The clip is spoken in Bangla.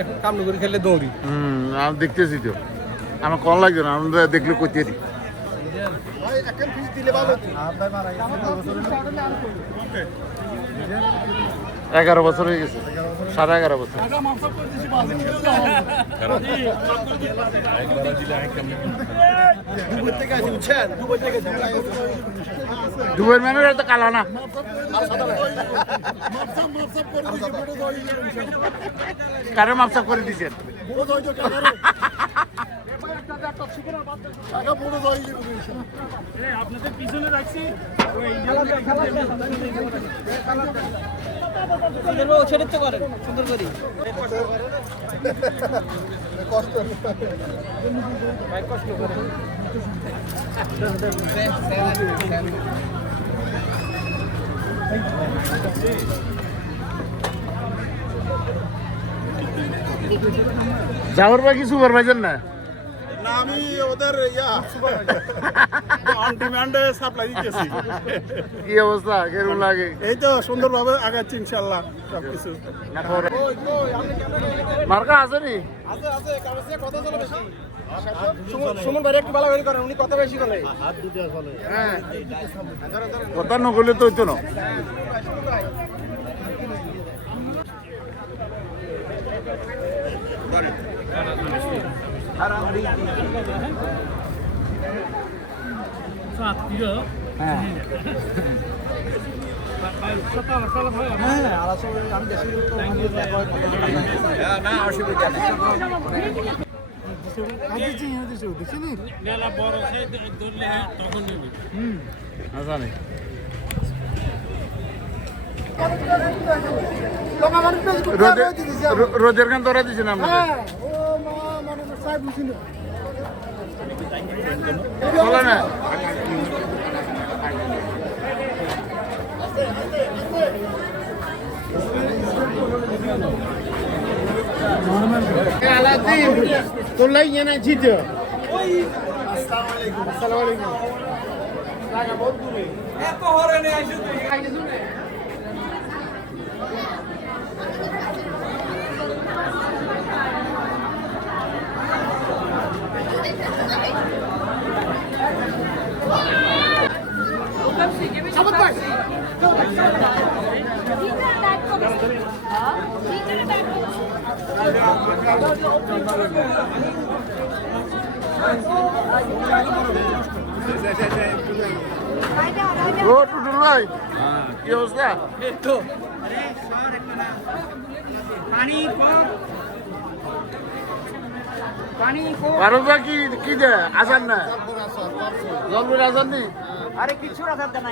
এখন কাম করে খেলে দৌড়ি। আমি দেখতেছি তো, আমার কল লাগবে না, আমরা দেখলে করতে দিই। 11 বছর হয়ে গেছে, 11.5 বছর। দুবাই ম্যানের তো কালা না, কারে মাপসাপ করে দিচ্ছেন? আপনাদের পিছনে রাখছি করেন সুন্দর করে কষ্ট করে যাওয়ার বাকি সুপারভাইজার না, আমি ওদের অন ডিমান্ডে সাপ্লাই দিতেছি। কি অবস্থা, কেমন লাগে? এই তো সুন্দরভাবে আগাচ্ছি ইনশাল্লাহ সবকিছু। মার্কা আছে নি? সুমন ভাই একটু ভালো করেন, উনি কথা বেশি বলে। কথা নকলে তো হইতো না। রোজের গান ধরা দিচ্ছেন আপনাকে? চলে না তোর লাগে না জিত। ও টুটুল ভাই, কি অবস্থা? পারবা কি দে আসান না, জলপুর আসান নি? আরে কিছু রাখার দেনা